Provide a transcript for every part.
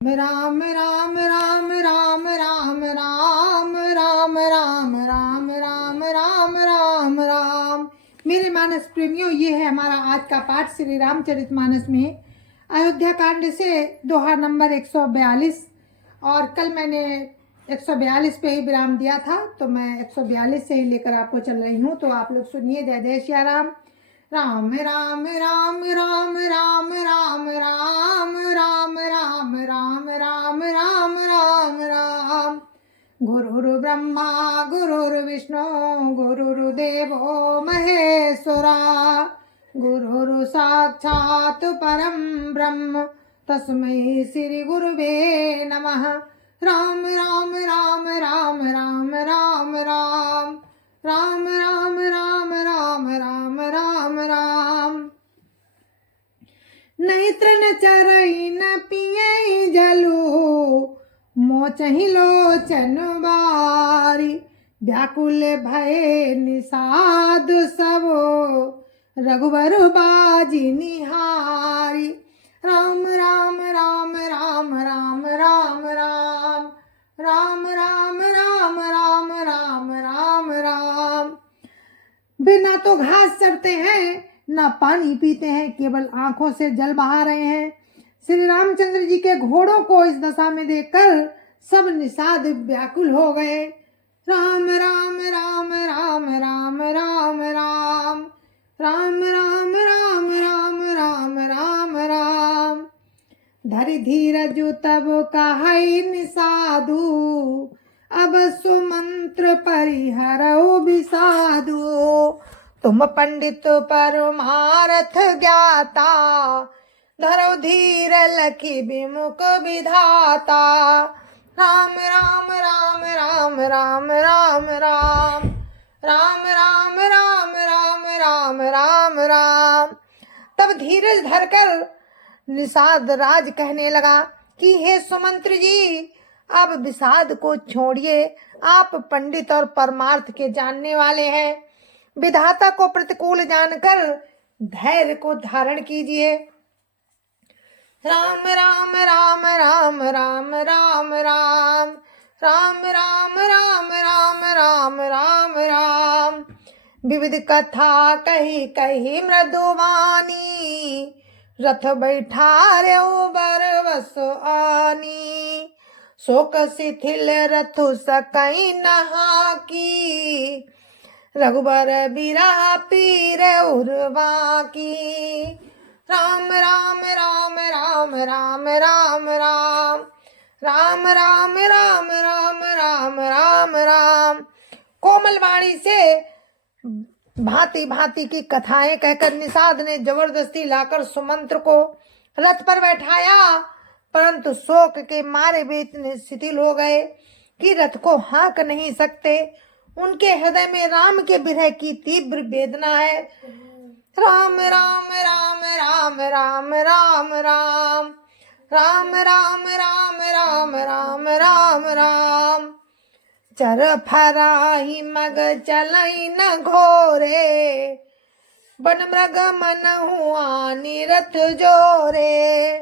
राम राम राम राम राम राम राम राम राम राम राम राम राम। मेरे मानस प्रेमियों, ये है हमारा आज का पाठ श्री रामचरितमानस में अयोध्या कांड से दोहा नंबर 142। और कल मैंने 142 पे ही विराम दिया था, तो मैं 142 से ही लेकर आपको चल रही हूँ। तो आप लोग सुनिए। जय जय श्री राम। राम राम राम राम राम राम राम राम राम राम राम राम राम राम। गुरुर् ब्रह्मा गुरुर्विष्णु गुरुर्देवो महेश्वरा, गुरुर् साक्षात् परं ब्रह्म तस्मै श्री गुरुवे नमः। राम राम राम राम राम राम राम राम राम राम राम राम राम राम। नेत्र न चरई न पियई जलु, मोचहि लोचन बारी। व्याकुल भय निषाद सबो, रघुबर बाजी निहारी। राम राम राम राम राम राम राम राम राम राम राम राम राम राम। बिना तो घास चरते हैं ना पानी पीते हैं, केवल आंखों से जल बहा रहे हैं। श्री रामचंद्र जी के घोड़ों को इस दशा में देखकर सब निषाद व्याकुल हो गए। राम राम राम राम राम राम राम राम राम राम राम राम राम राम। धरि धीरज तब कहै निषादु, अब सुमंत्र परिहरौ विषादु। तुम पंडित परमारथ ज्ञाता, धरौ धीर लखी विमुख विधाता। राम राम राम राम राम राम राम राम राम राम राम राम राम राम। तब धीरज धरकर निषाद राज कहने लगा कि हे सुमंत्र जी, अब विषाद को छोड़िए। आप पंडित और परमार्थ के जानने वाले हैं। विधाता को प्रतिकूल जानकर धैर्य को धारण कीजिए। राम राम राम राम राम राम राम राम राम राम राम राम राम राम। विविध कथा कही कही मृदुवानी, रथ बैठारे बरवस आनी। शोक शिथिल रथु सकई नहा की, रघुबर बिरहा पीर उर्वा की। राम राम राम राम राम राम राम राम राम राम राम राम राम राम। कोमल वाणी से भांति भांति की कथाएं कहकर निषाद ने जबरदस्ती लाकर सुमंत्र को रथ पर बैठाया, परंतु शोक के मारे वे इतने शिथिल हो गए कि रथ को हाँक नहीं सकते। उनके हृदय में राम के विरह की तीव्र वेदना है। राम राम राम राम राम राम राम राम राम राम राम राम राम राम। चर फराही मग चलई न घोरे, बन मृग मन हुआ निरथ जोरे।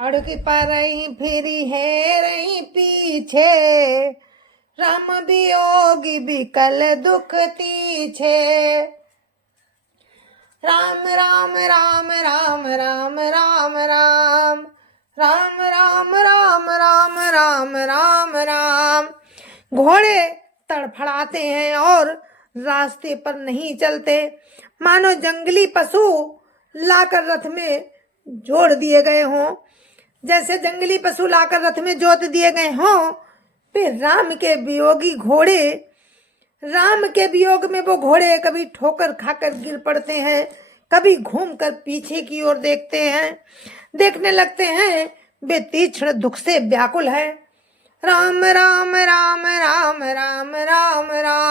अड़की परही फिरी है रही पीछे, राम वियोगी बिकल दुख तीछे। राम राम राम राम राम राम राम राम राम राम राम राम राम राम। घोड़े तड़फड़ाते हैं और रास्ते पर नहीं चलते, मानो जंगली पशु लाकर रथ में जोड़ दिए गए हों। जैसे जंगली पशु लाकर रथ में जोत दिए गए हों, फिर राम के वियोगी घोड़े, राम के वियोग में वो घोड़े कभी ठोकर खाकर गिर पड़ते हैं, कभी घूमकर पीछे की ओर देखते हैं, देखने लगते हैं वे तीक्ष्ण दुख से व्याकुल है। राम राम राम राम राम राम राम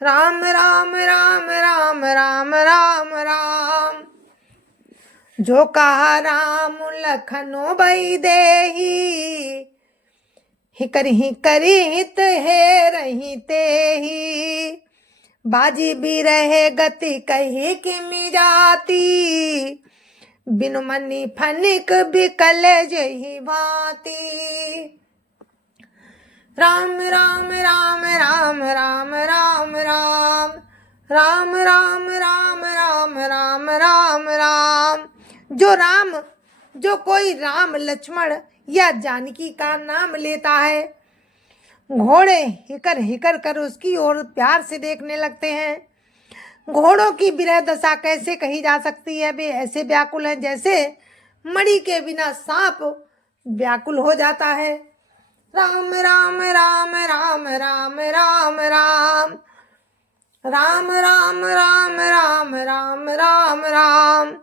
राम राम राम राम राम राम राम। जो कहा राम लखनऊ बई देही, हिकरि हित है रही तेही। बाजी भी रहे गति कही किमी जाती, बिनु मनी फनिक बिकल जही भांति। राम राम राम राम राम राम राम राम राम राम राम राम राम राम। जो कोई राम लक्ष्मण या जानकी का नाम लेता है, घोड़े हिकर हिकर कर उसकी ओर प्यार से देखने लगते हैं। घोड़ों की विरह दशा कैसे कही जा सकती है? वे ऐसे व्याकुल हैं जैसे मणि के बिना सांप व्याकुल हो जाता है। राम राम राम राम राम राम राम राम राम राम राम राम राम राम।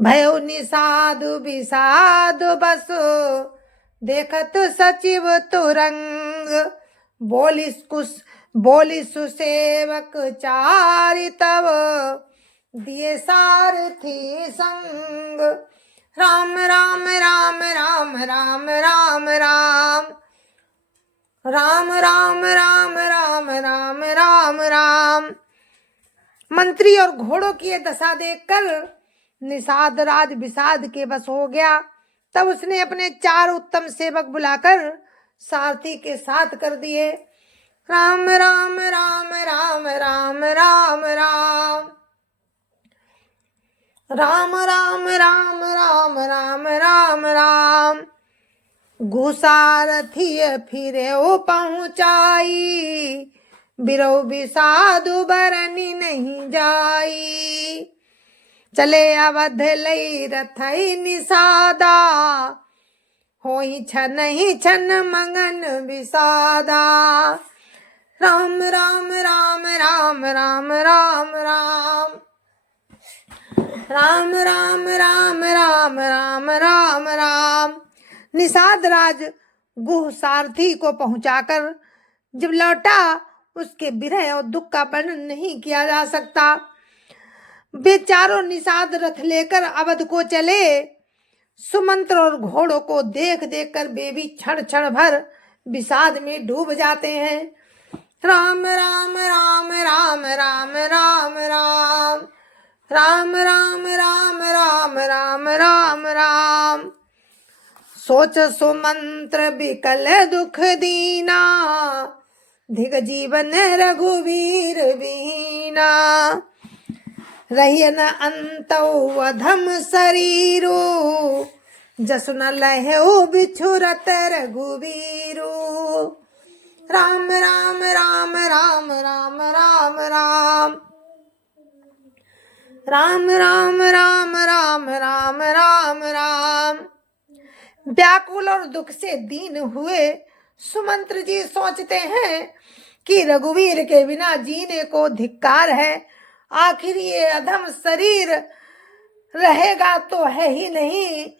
भयो निषादु विषादु बसु देखत सचिव तुरंग। बोली सुसेवक चारि तव दिए सारथी संग। राम राम राम राम राम राम राम राम राम राम राम राम राम राम। मंत्री और घोड़ों की ये दशा देखकर निषाद राज विषाद के बस हो गया। तब उसने अपने 4 उत्तम सेवक बुलाकर सारथी के साथ कर दिए। राम राम राम राम राम राम राम राम राम राम राम राम राम राम। घुसारथी फिरे ओ पहुँचाई, बिरौ विषादु बरनी नहीं जाई। चले अवध लई रथई निषादा, होई छन ही छन मगन विषादा। राम राम राम राम राम राम राम राम राम राम राम राम राम राम। निषाद राज गुह सारथी को पहुंचाकर जब लौटा, उसके विरह और दुख का वर्णन नहीं किया जा सकता। वे चारों निषाद रथ लेकर अवध को चले। सुमंत्र और घोड़ों को देख देख कर वे भी क्षण क्षण भर विषाद में डूब जाते हैं। राम राम राम राम राम राम राम राम राम राम राम राम राम राम। सोच सुमंत्र बिकल दुख दीना, धिग जीवन रघुवीर बीना। रहिय न अंतौ अधम शरीरो, जसु न लहु बिछुरत रघुवीरो। राम राम राम राम राम राम राम राम राम राम राम राम राम राम। व्याकुल और दुख से दीन हुए सुमंत्र जी सोचते हैं कि रघुवीर के बिना जीने को धिक्कार है। आखिर ये अधम शरीर रहेगा तो है ही नहीं,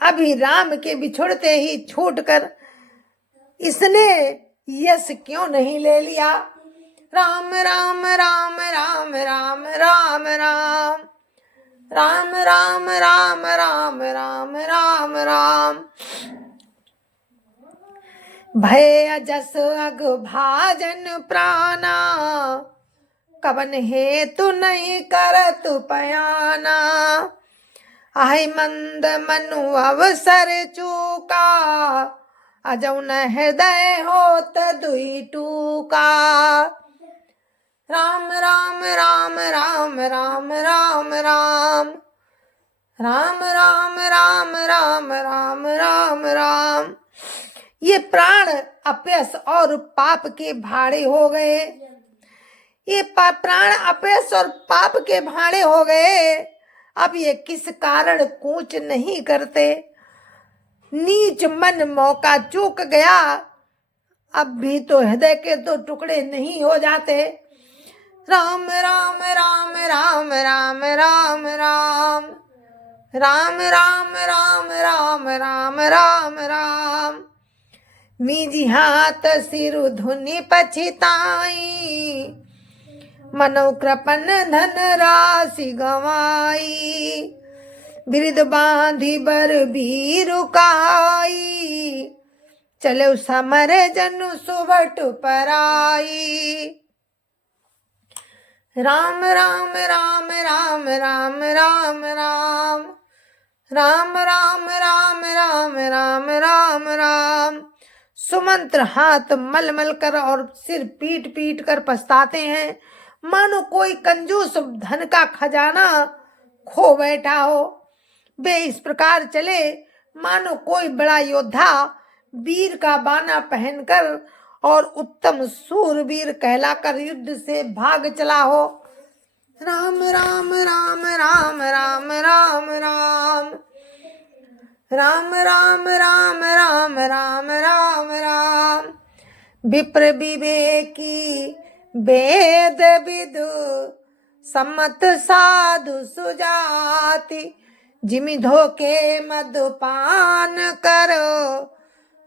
अभी राम के बिछुड़ते ही छूटकर इसने यश क्यों नहीं ले लिया। राम राम राम राम राम राम राम राम राम राम राम राम राम राम। भय अजस अग भाजन प्राणा, कवन हेतु नहीं करत पयाना। आहि मंद मनु अवसर चूका, अजौ न हृदय होत दुई टूका। राम राम राम राम राम राम राम राम राम राम राम राम राम राम। ये प्राण अपयस और पाप के भाड़े हो गए। ये प्राण अपयस और पाप के भाड़े हो गए। अब ये किस कारण कूच नहीं करते। नीच मन मौका चूक गया, अब भी तो हृदय के तो टुकड़े नहीं हो जाते। राम राम राम राम राम राम राम राम राम राम राम राम राम राम। मीजी हाथ सिरु धुनि पछिताई, मनो कृपन धन राशि गवाई। बिरद बांधी बर बीरु काई, चले समर जनु सुवट पराई। राम राम राम राम राम राम राम राम राम राम राम राम राम राम। सुमंत्र हाथ मल मल कर और सिर पीट पीट कर पछताते हैं, मानो कोई कंजूस धन का खजाना खो बैठा हो। वे इस प्रकार चले मानो कोई बड़ा योद्धा वीर का बाना पहनकर और उत्तम सूरवीर कहलाकर युद्ध से भाग चला हो। राम राम राम राम राम राम राम राम राम राम राम राम राम राम। विप्र विवेकी वेद विदु सम्मत साधु सुजाति, जिमि धोखे मधुपान करो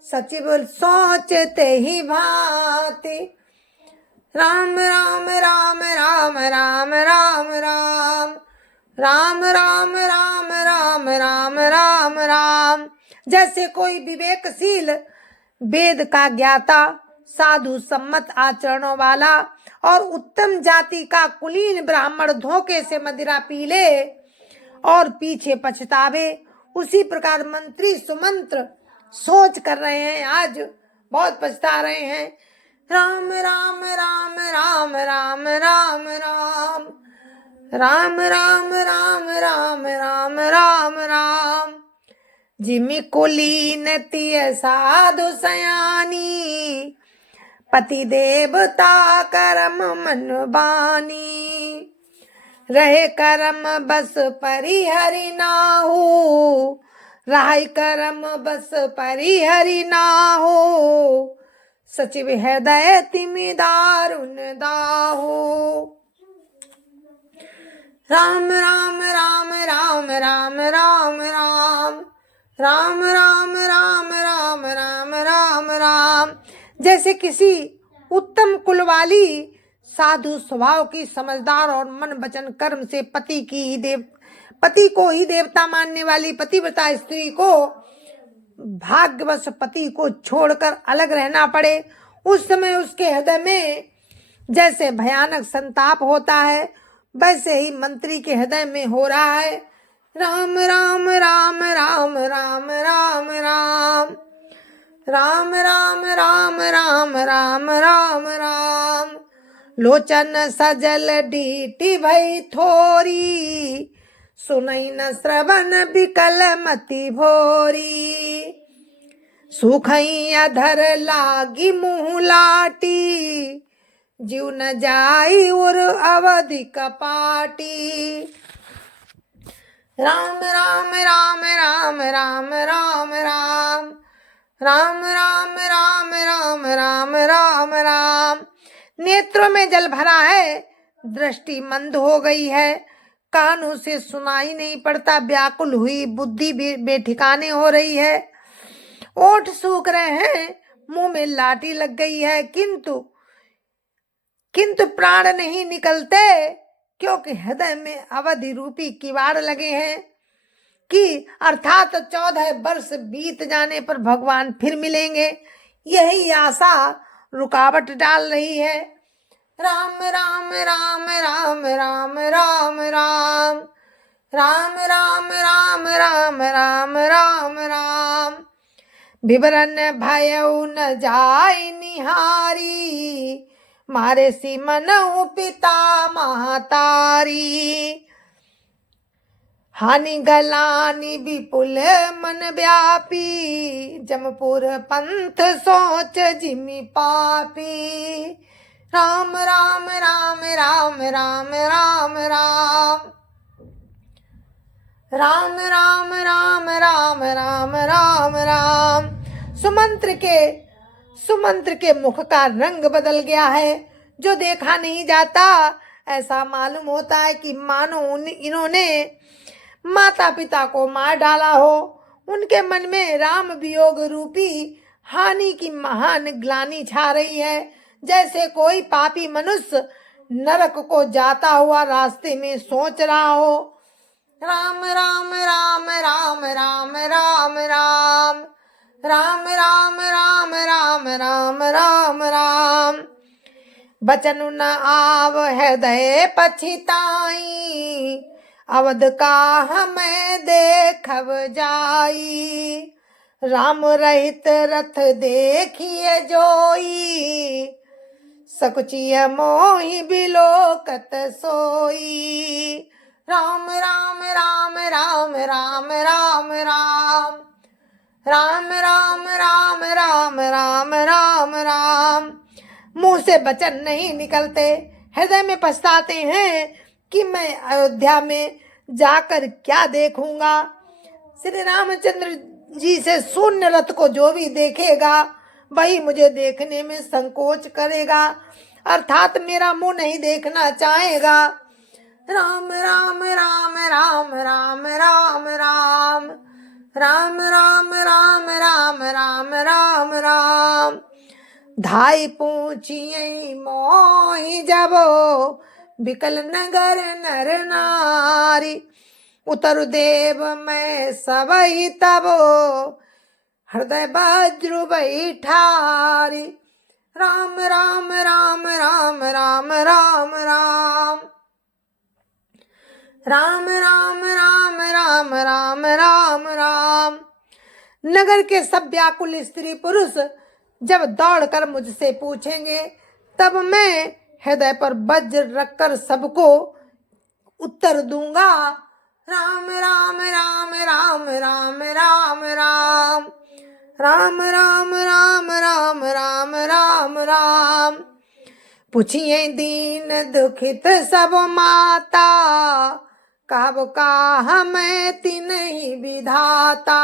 सचिव सोचते ही भांति। राम राम राम राम राम राम राम राम राम राम राम राम राम राम। जैसे कोई विवेकशील वेद का ज्ञाता साधु सम्मत आचरणों वाला और उत्तम जाति का कुलीन ब्राह्मण धोखे से मदिरा पी ले और पीछे पछतावे, उसी प्रकार मंत्री सुमंत्र सोच कर रहे हैं, आज बहुत पछता रहे हैं। राम राम राम राम राम राम राम राम राम राम राम राम राम राम। जिमि कुलीन तिय साधु सयानी, पति देवता करम मन बानी, रहे करम बस परिहरि नाहु, राय करम बस परिहरि नाहु, सचिव हृदय तिमि दारुण दाहु। राम राम राम राम राम राम राम राम राम राम राम राम राम राम। जैसे किसी उत्तम कुल वाली साधु स्वभाव की समझदार और मन वचन कर्म से पति को ही देवता मानने वाली पतिव्रता स्त्री को भाग्यवश पति को छोड़कर अलग रहना पड़े, उस समय उसके हृदय में जैसे भयानक संताप होता है, वैसे ही मंत्री के हृदय में हो रहा है। राम राम राम राम राम राम राम राम राम राम राम राम राम राम। लोचन सजल डीटी भई थोरी, सुनई न श्रवण विकल मति भोरी, सुखई अधर लागी मुँह लाटी, जीव न जाई उर अवधि कपाटी। राम राम राम राम राम राम राम राम राम राम राम राम राम राम। नेत्रों में जल भरा है, दृष्टि मंद हो गई है, कानों से सुनाई नहीं पड़ता, व्याकुल हुई बुद्धि बेठिकाने हो रही है, ओठ सूख रहे हैं, मुंह में लाठी लग गई है, किंतु प्राण नहीं निकलते, क्योंकि हृदय में अवधि रूपी किवाड़ लगे हैं कि अर्थात 14 वर्ष बीत जाने पर भगवान फिर मिलेंगे, यही आशा रुकावट डाल रही है। राम राम राम राम राम राम राम राम राम राम राम राम राम राम। विवरण भयउ न जाय निहारी, मारे सी मनऊ पिता महतारी, हानि गलानी विपुल मन व्यापी, जमपुर पंथ सोच जिमि पापी। राम राम राम राम राम राम राम राम राम राम राम राम राम राम। सुमंत्र के मुख का रंग बदल गया है, जो देखा नहीं जाता। ऐसा मालूम होता है कि मानो इन्होंने माता पिता को मार डाला हो। उनके मन में राम वियोग रूपी हानि की महान ग्लानि छा रही है, जैसे कोई पापी मनुष्य नरक को जाता हुआ रास्ते में सोच रहा हो। राम राम राम राम राम राम राम राम राम राम राम राम राम राम। बचन न आव हृदय पछिताई, अवध का हमें देखब जाई। राम रहित रथ देखिए जोई, सकुचिय मोहि बिलोकत सोई। राम राम राम राम राम राम राम राम राम राम राम राम राम राम। मुंह से वचन नहीं निकलते, हृदय में पछताते हैं कि मैं अयोध्या में जाकर क्या देखूंगा। श्री रामचंद्र जी से शून्य रथ को जो भी देखेगा वही मुझे देखने में संकोच करेगा, अर्थात मेरा मुंह नहीं देखना चाहेगा। राम राम राम राम राम राम राम राम राम राम राम राम राम राम। धाई पूछिए मोहि जबो, बिकल नगर नर नारी। उतर देव मैं सबई तबो, हृदय वज्र बैठारी। राम राम राम राम राम राम राम राम राम राम राम राम राम राम। नगर के सब व्याकुल स्त्री पुरुष जब दौड़कर मुझसे पूछेंगे, तब मैं हृदय पर वज्र रखकर सबको उत्तर दूंगा। राम राम राम राम राम राम राम राम राम राम राम राम राम राम। पूछिए दीन दुखित सब माता, कब का हमें तिन्हि विधाता।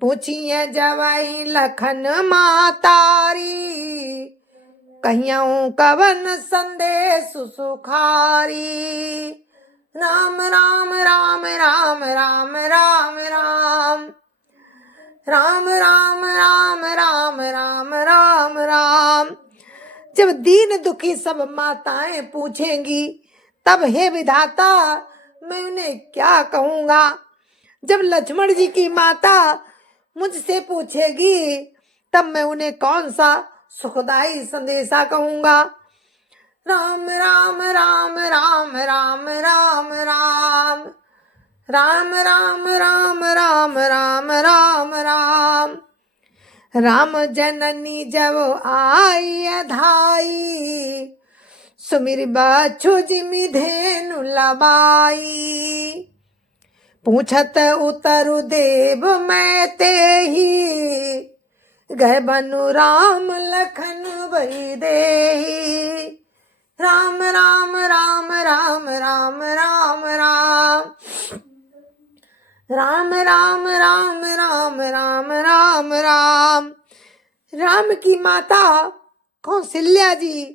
पूछिए जवई लखन मातारी, कहियऊँ कवन संदेश सुखारी। राम राम राम राम राम राम राम राम राम राम राम राम राम राम। जब दीन दुखी सब माताएं पूछेंगी, तब हे विधाता मैं उन्हें क्या कहूँगा। जब लक्ष्मण जी की माता मुझसे पूछेगी, तब मैं उन्हें कौन सा सुखदाई संदेशा कहूँगा। राम राम राम राम राम राम राम राम राम राम राम राम राम राम। राम जननी जब आई धाई, सुमिर बछु जिमि धेनु लबाई। पूछत उतरु देव मैं तेहि, गए बनु राम लखन भई देहि। राम राम राम राम राम राम राम राम राम राम राम राम राम राम। राम की माता कौशल्या जी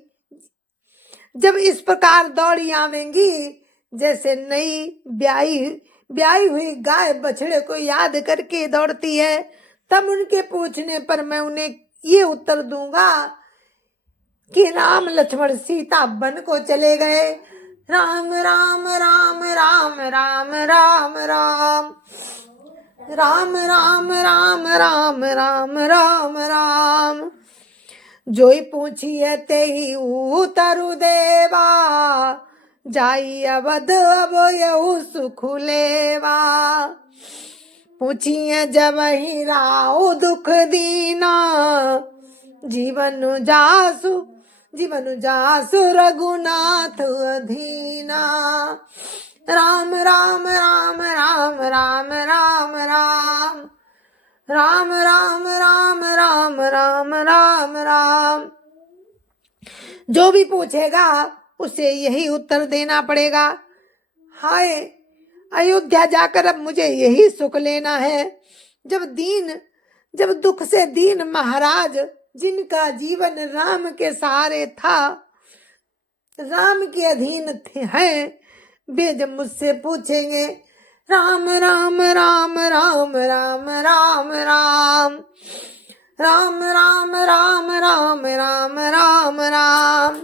जब इस प्रकार दौड़ी आवेंगी, जैसे नई ब्याही हुई गाय बछड़े को याद करके दौड़ती है, तब उनके पूछने पर मैं उन्हें ये उत्तर दूंगा कि राम लक्ष्मण सीता वन को चले गए। राम राम राम राम राम राम राम राम राम राम राम राम राम राम। जोई पूछिए ते ही उतरु देवा, जाई अवध अब यहु सुख लेवा। पूछिए जब ही राउ दुख दीना, जीवन जासु रघुनाथ अधीना। राम राम राम राम राम राम राम राम राम राम राम राम राम राम। जो भी पूछेगा उसे यही उत्तर देना पड़ेगा। हाय अयोध्या जाकर अब मुझे यही सुख लेना है। जब दुख से दीन महाराज जिनका जीवन राम के सहारे था, राम के अधीन हैं, वे जब मुझसे पूछेंगे राम राम राम राम राम राम राम राम राम राम राम राम राम राम।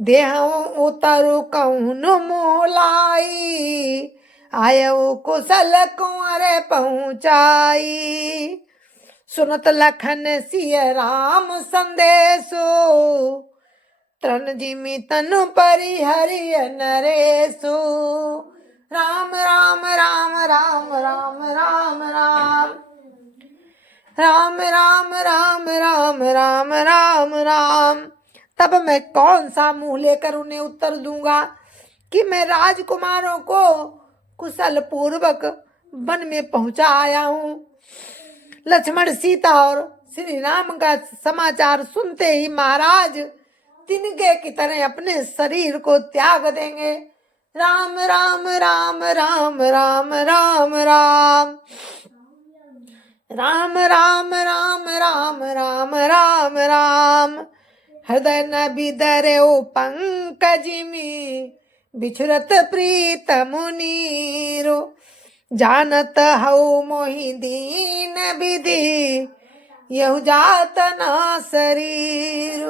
देह उतरु कौन मोलाई, आयु कुशल कुंवर पहुँचाई। सुनत लखन सिय राम संदेशो, तन जिमि तनु परिहरि नरेशु। राम राम राम राम राम राम राम राम राम राम राम राम राम राम। तब मैं कौन सा मुंह लेकर उन्हें उत्तर दूंगा कि मैं राजकुमारों को कुशल पूर्वक वन में पहुंचा आया हूँ। लक्ष्मण, सीता और श्री राम का समाचार सुनते ही महाराज तिनके की तरह अपने शरीर को त्याग देंगे। राम राम राम राम राम राम राम राम राम राम राम राम राम राम। हृदय न बिदरे ओ पंकज में बिछुरत प्रीत मुनीरो। जानत हऊ मोहि दीन विधि यहु जात न शरीर।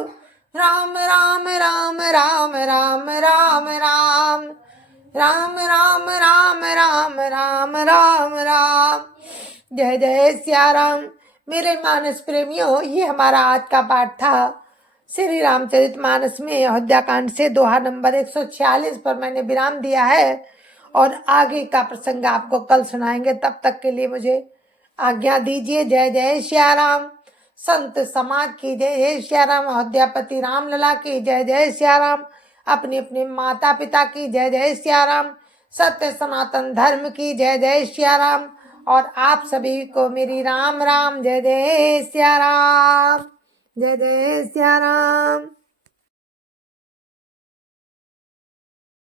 राम राम राम राम राम राम राम राम राम राम राम राम राम राम। जय जय सिया राम। मेरे मानस प्रेमियों, ये हमारा आज का पाठ था। श्री रामचरितमानस में अयोध्या कांड से दोहा नंबर 146 पर मैंने विराम दिया है और आगे का प्रसंग आपको कल सुनाएंगे। तब तक के लिए मुझे आज्ञा दीजिए। जय जय सिया राम। संत समाज की जय जय सिया राम। अयोध्यापति रामलला की जय जय सिया राम। अपने अपने माता पिता की जय जय सिया राम। सत्य सनातन धर्म की जय जय सिया राम। और आप सभी को मेरी राम राम। जय जय सिया राम। जय जय सिया राम।